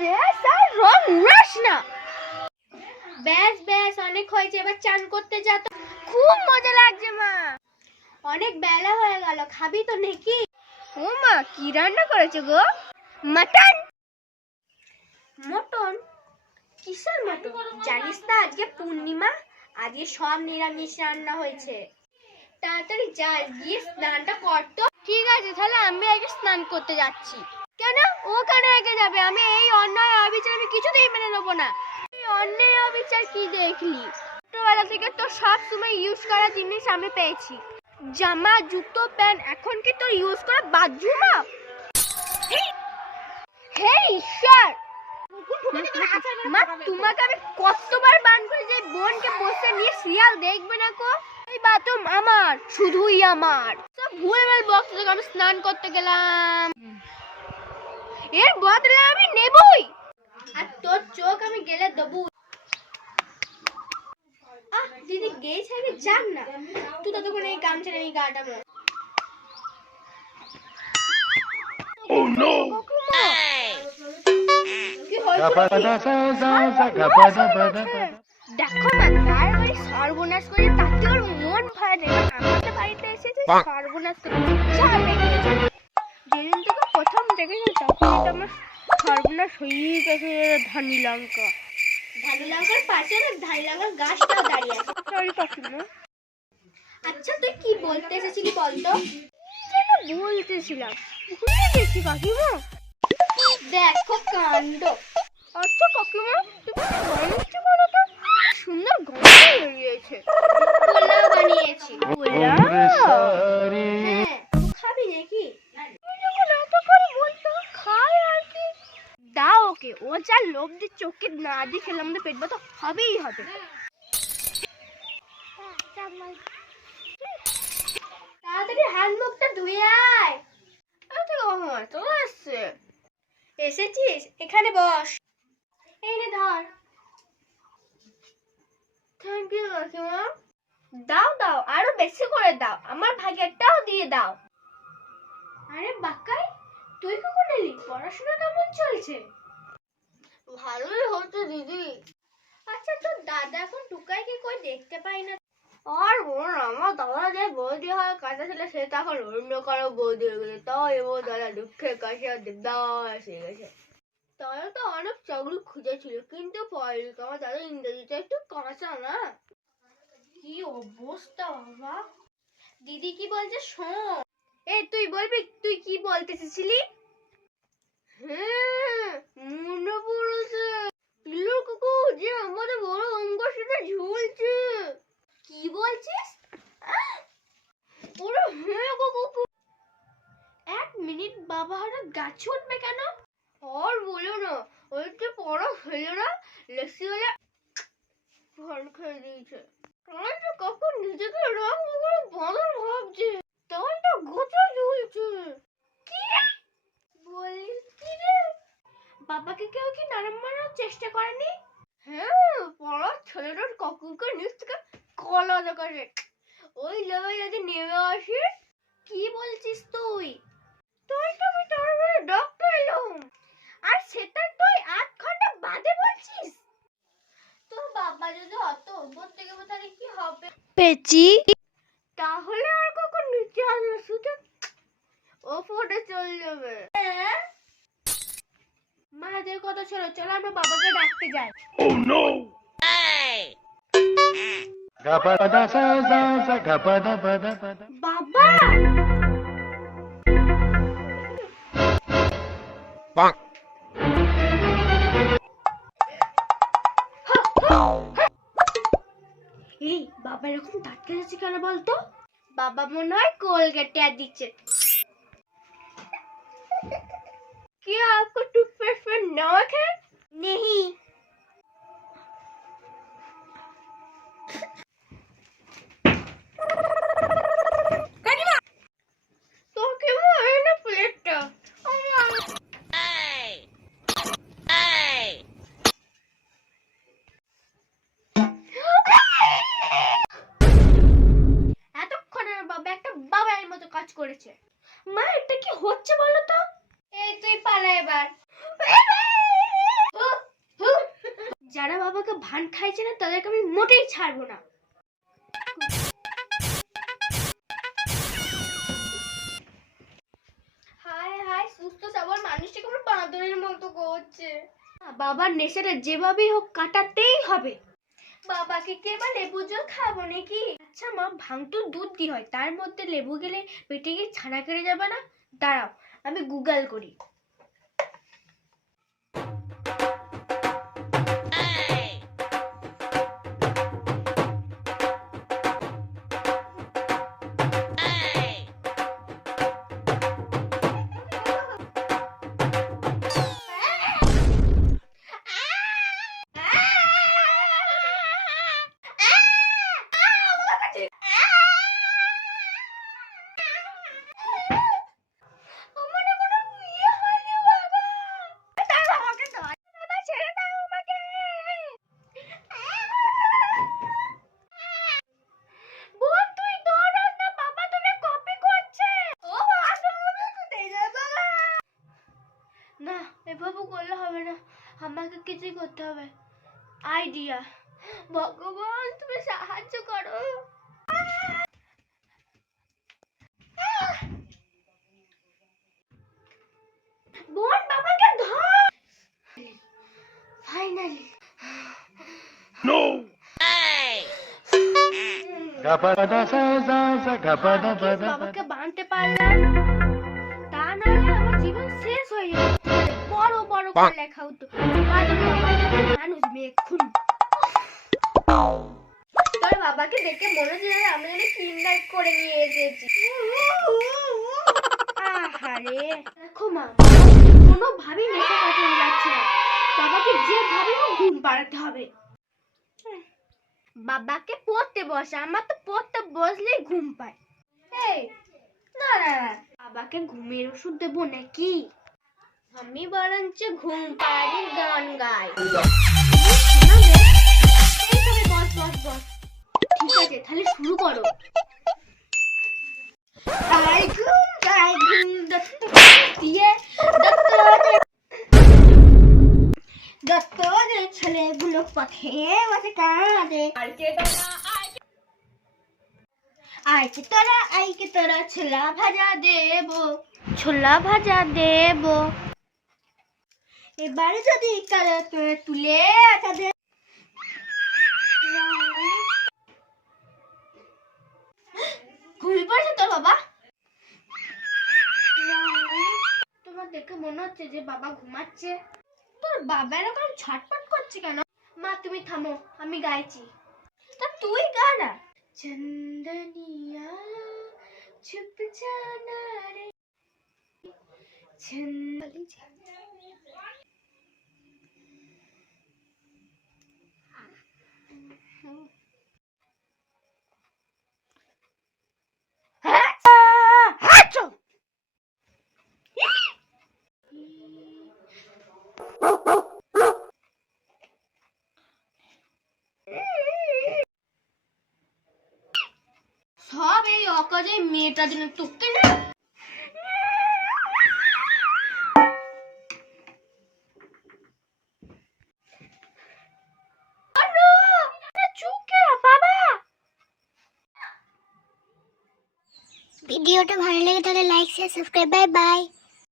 ব্যাস আর রং উড়াস না। ব্যাস ব্যাস অনেক হয়েছে, এবার চান করতে যা তো। খুব মজা লাগছে মা। অনেক বেলা হয়ে গেল, খাবি তো নাকি? ও মা, কি রান্না করেছে গো? মটন। মটন? কিসের মটন? জানিস না আজকে পূর্ণিমা, আজকে সব নিরামিষ রান্না হয়েছে। তাড়াতাড়ি যা, গিয়ে স্নানটা কর তো। ঠিক আছে, তাহলে আমি আগে স্নান করতে যাচ্ছি। কেন ওখানে আগে যাবে? আমি এই অন্যায় অবিচার আমি কিছুতেই মেনে নেবো না। এই অন্যায় অবিচার কি দেখলি? ছোটবেলা থেকে তো সব সময় ইউজ করা জিনিস আমি পেয়েছি, জামা জুতো প্যান্ট, এখন কি তোর ইউজ করা বাথরুম? হে ঈশ্বর, মা তোমাকে আমি কতবার বারণ করি যে বোনকে বসে নিয়ে সিরিয়াল দেখবে না কো? এই বাথরুম আমার, শুধুই আমার। সব ভুলভাল বক্স থেকে আমি স্নান করতে গেলাম, এর বদলে আমি নেবই। আর তোর চোখ আমি গেলে দেবো। দিদি গেছে, আগে যান না। তুই ততক্ষণ এই গামছা নিয়ে এই গাটা মোছ। Oh no! দেখো না, তার বাড়ি সর্বনাশ করে, তাতে ওর মন ভয় নেই। আমাদের বাড়িতে এসেছে সর্বনাশ করে। যেদিন থেকে প্রথম দেখেছি তখন আমার সর্বনাশ হয়ে গেছে। ধানি লঙ্কা, ধানি লঙ্কার পাশে না ধানি লঙ্কার গাছটা দাঁড়িয়ে আছে। সরি কাকিমা। আচ্ছা তুই কি বলতে এসেছিলি বলতো? বলতেছিলাম ভুলে গেছি কাকিমা। দেখো কাণ্ড। আচ্ছা কাকিমা, তুমি বানিয়েছো বলো তো? সুন্দর গন্ধ বেরিয়েছে। পোলাও বানিয়েছি। পোলাও? হ্যাঁ, খাবি নাকি? এত করে বলতো খাই আর কি। দাও ওকে, ও যা লোভ দিয়ে চোখে না দিয়ে খেলে আমাদের পেট ব্যথা হবেই হবে। তাড়াতাড়ি হাত মুখটা ধুয়ে আয়। চলে আসছে। এসেছিস, এখানে বস। এই নে ধর। থ্যাংক ইউ কাকিমা। দাও দাও, আরো বেশি করে দাও, আমার ভাগেরটাও দিয়ে দাও। আরে বাক্কাই, তুই কখন এলি? পড়াশোনা কেমন চলছে? ভালোই হচ্ছে দিদি। আচ্ছা তোর দাদা এখন টুকাইকে কই দেখতে পাই না। আর বোন, আমার দাদা যে বৌদি হওয়ার কথা ছিল সেটা এখন অন্য কারো বৌদি হয়ে গেছে। তাও এবার দাদা দুঃখের কাছে দেবদাস এসে গেছে। তারা তো অনেক চাকরি খুঁজেছিল কিন্তু পাইনি। আমার দাদা ইংরেজিটা একটু কাঁচা না। কি অবস্থা বাবা। দিদি কি বলছে শোন। এই তুই বলবি, তুই কি বলতে চেয়েছিলি? হ্যাঁ মনে পড়েছে, পিলু কাকু যে আমাদের বড় অঙ্ক সেটা ঝুলছে। কি বলছিস? ওরে হ্যাঁ কাকু। এক মিনিট, বাবা হঠাৎ গাছে উঠবে কেন? আর বলো না, ওই যে পড়া হলো না, লেক্সি হলে ফল খেয়ে দিয়েছে। আমার তো কখন নিজেকে রং করে বদল ভাবছে, তখন তো গোটা ঝুলছে। কি রে বলছি রে? বাবাকে কেউ কি নরম মারার চেষ্টা করেনি? হ্যাঁ, পড়ার ছেলেটার কাকুকে নিচ থেকে কলা দেখাচ্ছে। ওই লেভেল যদি নেমে আসিস। কি বলছিস তুই? তুই তো আমি তোর ডক্টর এলাম, আর সেটা তুই 8 ঘন্টা বাদে বলছিস? তোর বাবা যদি অত উপর থেকে তাহলে কি হবে? পেচি তাহলে আর কখন নিচে আসবে, শুধু ওপরে চলে যাবে। মাদের কথা ছিল, চলো আমরা বাবাকে ডাকতে যাই। Oh no! বাবা! এই বাবা এরকম দাঁত কেটেছে কেন বলতো? বাবা মনে হয় কোলগেট আর দিচ্ছে। क्या आपको टूथपेस्ट में नमक है? नहीं। तो क्यों है ना प्लेट? এতক্ষণে বাবা একটা বাবার মতো কাজ করেছে। মা এটা কি হচ্ছে বলো তো? এই তুই পালা এবার। যারা বাবাকে ভান খাইছে না তাদেরকে আমি মোটেই ছাড়বো না। হায় হায়, সুস্থ সবল মানুষটাকে আমার বাঁদরের মতো করছে। বাবার নেশাটা যেভাবেই হোক কাটাতেই হবে। বাবাকে কে বা লেবু জল খাবো নাকি? আচ্ছা মা, ভাঙ তো দুধ দিয়ে হয়, তার মধ্যে লেবু গেলে পেটে গিয়ে ছানা কেটে যাবে না? দাঁড়াও আমি গুগল করি। না, এভাবে করলে হবে না, আমাকে কিছুই করতে হবে। আইডিয়া, ভগবান তুমি সাহায্য করো। বোন, বাবাকে ধর। Finally No! Gapada sa sa sa gapada pada. বাবাকে বাঁধতে পারলাম, তা নাহলে আমার জীবন শেষ হয়ে যেত। বড় বড় করে লেখা হতো, মানুষ মেখুন। তোর বাবাকে দেখে মনে হচ্ছে আমি যেন কিডন্যাপ করে নিয়ে এসেছি। আহারে দেখো মা, কোনোভাবেই নেশা কাটানো যাচ্ছে না। বাবাকে যেভাবে হোক ঘুম পাড়াতে হবে। বাবাকে পড়তে বসে, আমার তো পড়তে বসলেই ঘুম পায়। এই না না, বাবাকে ঘুমের ওষুধ দেবো নাকি? আমি বরঞ্চ ঘুম পাড়ানি গান গাই। বস বস বস, ঠিক আছে তাহলে শুরু করো। দিয়ে দত্তরের ছেলেগুলো পথে পথে কাঁদে। আইকে তোরা ছোলা ভাজা দেবো, ছোলা ভাজা দেবো। এবারে যদি কারো তুলে তাদের ঘুমিয়ে পড়েছে তোর বাবা? তোমার দেখে মনে হচ্ছে যে বাবা ঘুমাচ্ছে। তোর বাবা এরকম ছটফট করছে কেন? মা তুমি থামো, আমি গাইছি। তা তুই গা না। চন্দনিয়া চুপ জানা রে সব এই অকাজে মেয়েটার জন্য। তোকে না ভিডিওটা ভালো লাগে তাহলে like share subscribe bye bye.